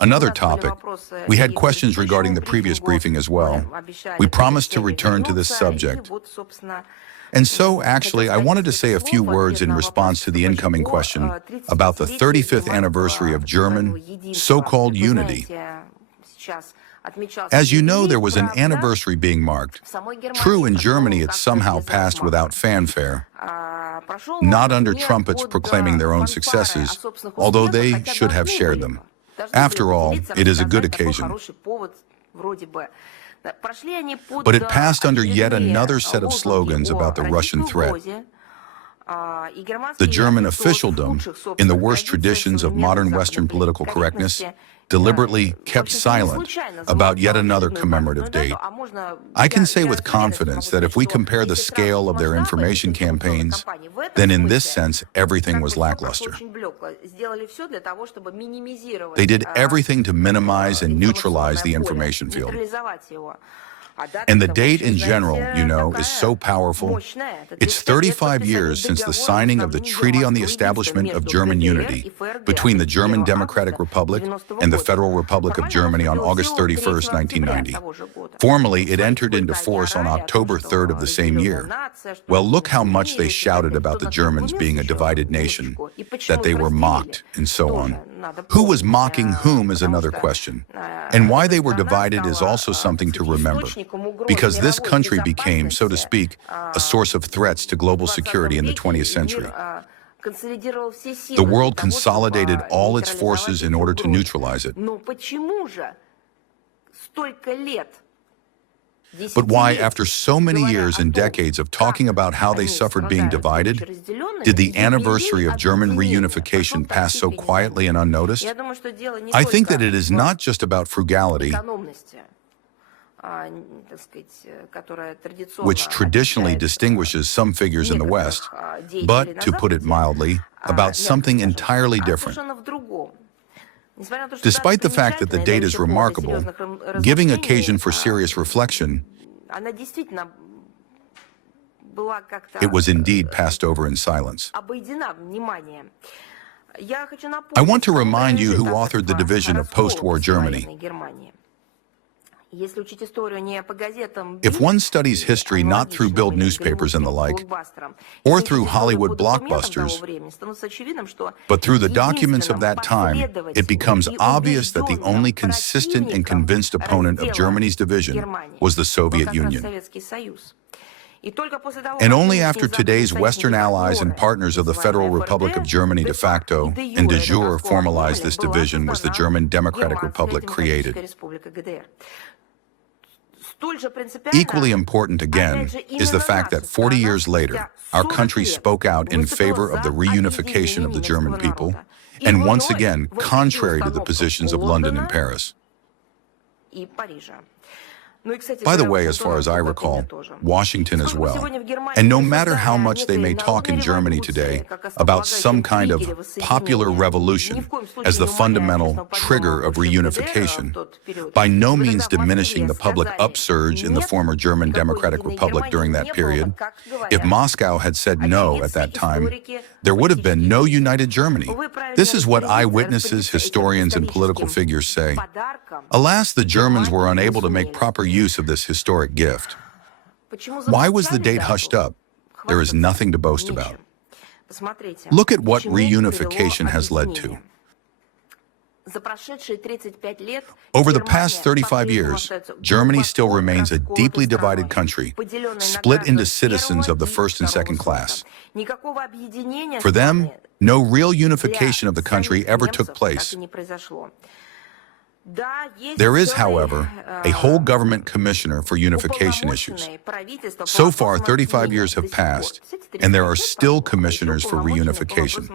Another topic, we had questions regarding the previous briefing as well. We promised to return to this subject. And so, actually, I wanted to say a few words in response to the incoming question about the 35th anniversary of German so-called unity. As you know, there was an anniversary being marked. True, in Germany, it somehow passed without fanfare, not under trumpets proclaiming their own successes, although they should have shared them. After all, it is a good occasion. But it passed under yet another set of slogans about the Russian threat. The German officialdom, in the worst traditions of modern Western political correctness, deliberately kept silent about yet another commemorative date. I can say with confidence that if we compare the scale of their information campaigns, then in this sense, everything was lackluster. They did everything to minimize and neutralize the information field. And the date in general, you know, is so powerful. It's 35 years since the signing of the Treaty on the Establishment of German Unity between the German Democratic Republic and the Federal Republic of Germany on August 31st, 1990. Formally, it entered into force on October 3rd of the same year. Well, look how much they shouted about the Germans being a divided nation, that they were mocked, and so on. Who was mocking whom is another question. And why they were divided is also something to remember, because this country became, so to speak, a source of threats to global security in the 20th century. The world consolidated all its forces in order to neutralize it. But why, after so many years and decades of talking about how they suffered being divided, did the anniversary of German reunification pass so quietly and unnoticed? I think that it is not just about frugality, which traditionally distinguishes some figures in the West, but, to put it mildly, about something entirely different. Despite the fact that the date is remarkable, giving occasion for serious reflection, it was indeed passed over in silence. I want to remind you who authored the division of post-war Germany. If one studies history not through billed newspapers and the like, or through Hollywood blockbusters, but through the documents of that time, it becomes obvious that the only consistent and convinced opponent of Germany's division was the Soviet Union. And only after today's Western allies and partners of the Federal Republic of Germany de facto and de jure formalized this division was the German Democratic Republic created. Equally important, again, is the fact that 40 years later, our country spoke out in favor of the reunification of the German people, and once again, contrary to the positions of London and Paris. By the way, as far as I recall, Washington as well. And no matter how much they may talk in Germany today about some kind of popular revolution as the fundamental trigger of reunification, by no means diminishing the public upsurge in the former German Democratic Republic during that period, if Moscow had said no at that time, there would have been no united Germany. This is what eyewitnesses, historians, and political figures say. Alas, the Germans were unable to make proper use of this historic gift. Why was the date hushed up? There is nothing to boast about. Look at what reunification has led to. Over the past 35 years, Germany still remains a deeply divided country, split into citizens of the first and second class. For them, no real unification of the country ever took place. There is, however, a whole government commissioner for unification issues. So far, 35 years have passed, and there are still commissioners for reunification.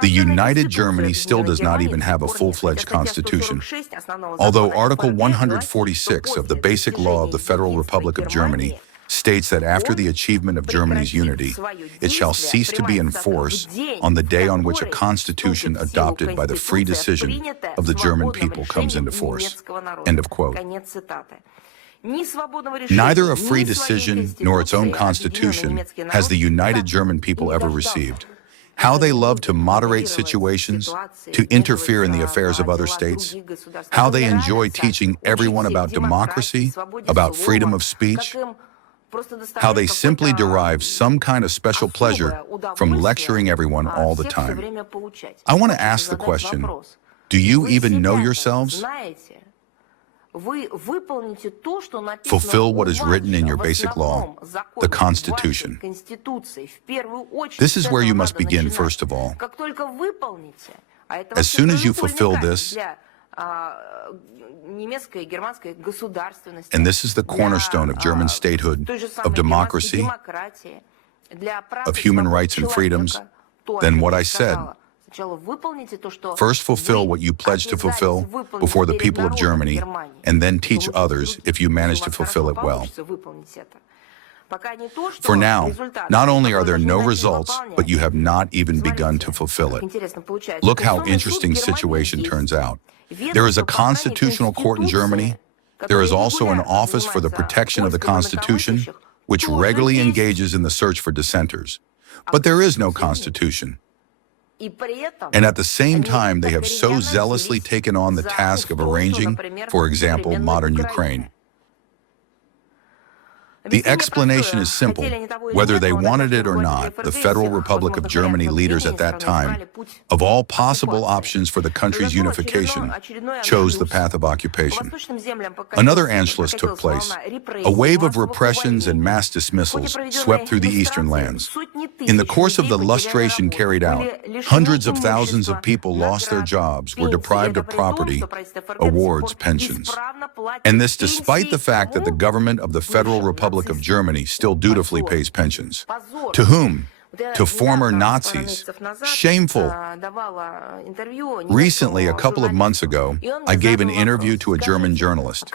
The united Germany still does not even have a full-fledged constitution, although Article 146 of the Basic Law of the Federal Republic of Germany states that after the achievement of Germany's unity, it shall cease to be in force on the day on which a constitution adopted by the free decision of the German people comes into force. End of quote. Neither a free decision nor its own constitution has the united German people ever received. how they love to moderate situations, to interfere in the affairs of other states, how they enjoy teaching everyone about democracy, about freedom of speech, how they simply derive some kind of special pleasure from lecturing everyone all the time. I want to ask the question, do you even know yourselves? Fulfill what is written in your basic law, the Constitution. This is where you must begin, first of all. As soon as you fulfill this, and this is the cornerstone of German statehood, of democracy, of human rights and freedoms, then what I said, first fulfill what you pledged to fulfill before the people of Germany, and then teach others if you manage to fulfill it well. For now, not only are there no results, but you have not even begun to fulfill it. Look how interesting situation turns out. There is a constitutional court in Germany. There is also an office for the protection of the Constitution, which regularly engages in the search for dissenters. But there is no Constitution. And at the same time, they have so zealously taken on the task of arranging, for example, modern Ukraine. The explanation is simple. Whether they wanted it or not, the Federal Republic of Germany leaders at that time, of all possible options for the country's unification, chose the path of occupation. Another Anschluss took place. A wave of repressions and mass dismissals swept through the eastern lands. In the course of the lustration carried out, hundreds of thousands of people lost their jobs, were deprived of property, awards, pensions. And this despite the fact that the government of the Federal Republic of Germany still dutifully pays pensions. To whom? To former Nazis. Shameful. Recently, a couple of months ago, I gave an interview to a German journalist.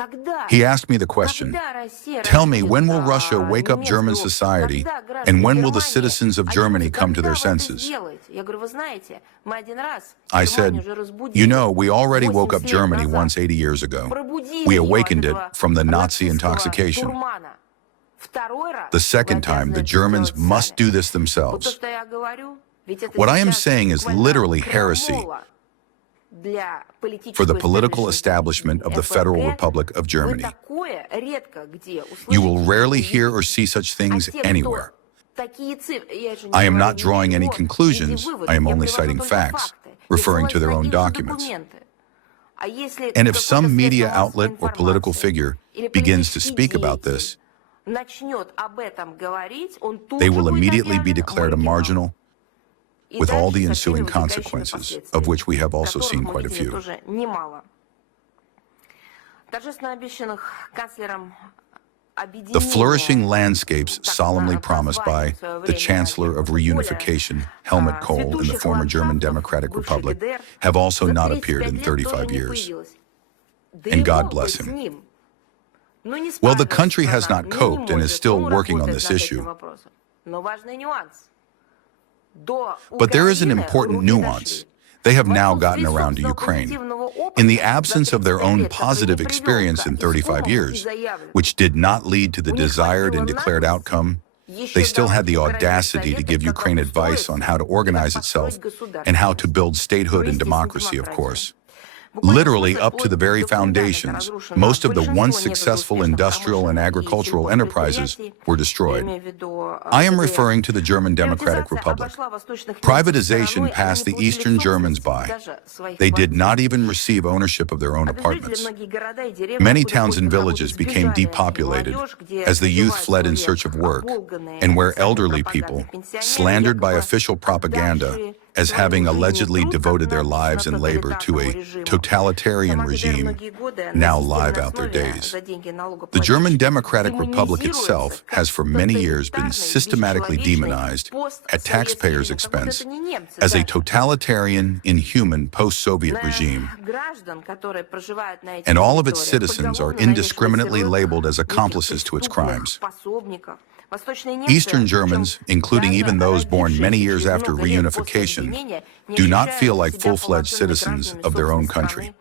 He asked me the question, tell me, when will Russia wake up German society, and when will the citizens of Germany come to their senses? I said, you know, we already woke up Germany once 80 years ago. We awakened it from the Nazi intoxication. The second time, the Germans must do this themselves. What I am saying is literally heresy for the political establishment of the Federal Republic of Germany. You will rarely hear or see such things anywhere. I am not drawing any conclusions, I am only citing facts, referring to their own documents. And if some media outlet or political figure begins to speak about this, they will immediately be declared a marginal, with all the ensuing consequences, of which we have also seen quite a few. The flourishing landscapes solemnly promised by the Chancellor of Reunification, Helmut Kohl, in the former German Democratic Republic, have also not appeared in 35 years. And God bless him. Well, the country has not coped and is still working on this issue. But there is an important nuance. They have now gotten around to Ukraine. In the absence of their own positive experience in 35 years, which did not lead to the desired and declared outcome, they still had the audacity to give Ukraine advice on how to organize itself and how to build statehood and democracy, of course. Literally up to the very foundations, most of the once successful industrial and agricultural enterprises were destroyed. I am referring to the German Democratic Republic. Privatization passed the Eastern Germans by. They did not even receive ownership of their own apartments. Many towns and villages became depopulated as the youth fled in search of work, and where elderly people, slandered by official propaganda, as having allegedly devoted their lives and labor to a totalitarian regime, now live out their days. The German Democratic Republic itself has for many years been systematically demonized at taxpayers' expense as a totalitarian, inhuman post-Soviet regime. And all of its citizens are indiscriminately labeled as accomplices to its crimes. Eastern Germans, including even those born many years after reunification, do not feel like full-fledged citizens of their own country.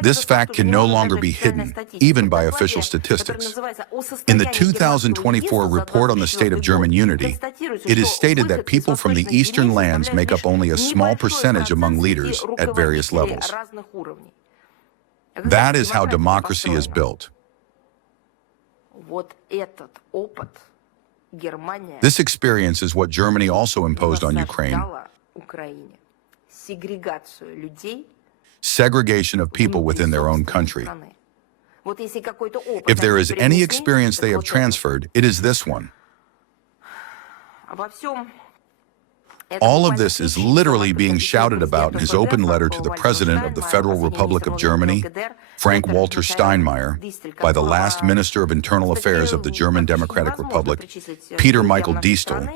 This fact can no longer be hidden, even by official statistics. In the 2024 report on the state of German unity, it is stated that people from the eastern lands make up only a small percentage among leaders at various levels. That is how democracy is built. This experience is what Germany also imposed on Ukraine. Segregation of people within their own country. If there is any experience they have transferred, it is this one. All of this is literally being shouted about in his open letter to the President of the Federal Republic of Germany, Frank-Walter Steinmeier, by the last Minister of Internal Affairs of the German Democratic Republic, Peter Michael Diestel,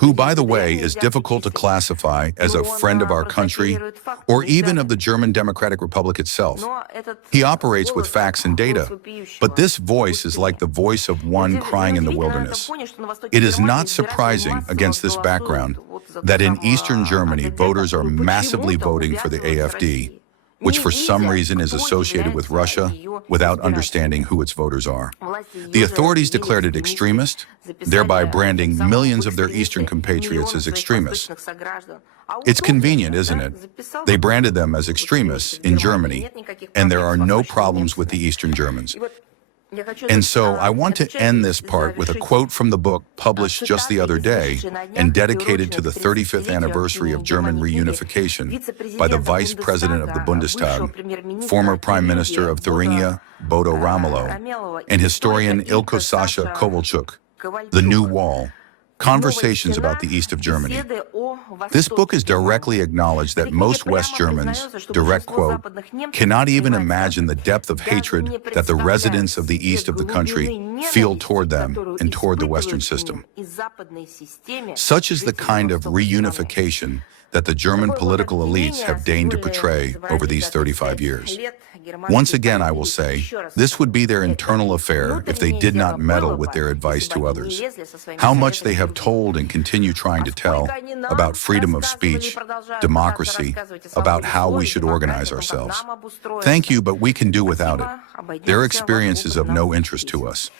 who, by the way, is difficult to classify as a friend of our country or even of the German Democratic Republic itself. He operates with facts and data, but this voice is like the voice of one crying in the wilderness. It is not surprising against this background that in Eastern Germany, voters are massively voting for the AfD, which for some reason is associated with Russia, without understanding who its voters are. The authorities declared it extremist, thereby branding millions of their Eastern compatriots as extremists. It's convenient, isn't it? They branded them as extremists in Germany, and there are no problems with the Eastern Germans. And so I want to end this part with a quote from the book published just the other day and dedicated to the 35th anniversary of German reunification by the Vice President of the Bundestag, former Prime Minister of Thuringia, Bodo Ramelow, and historian Ilko Sasha Kowalczuk, The New Wall, Conversations about the East of Germany. This book has directly acknowledged that most West Germans, direct quote, cannot even imagine the depth of hatred that the residents of the east of the country feel toward them and toward the Western system. Such is the kind of reunification that the German political elites have deigned to portray over these 35 years. Once again, I will say, this would be their internal affair if they did not meddle with their advice to others. How much they have told and continue trying to tell about freedom of speech, democracy, about how we should organize ourselves. Thank you, but we can do without it. Their experience is of no interest to us.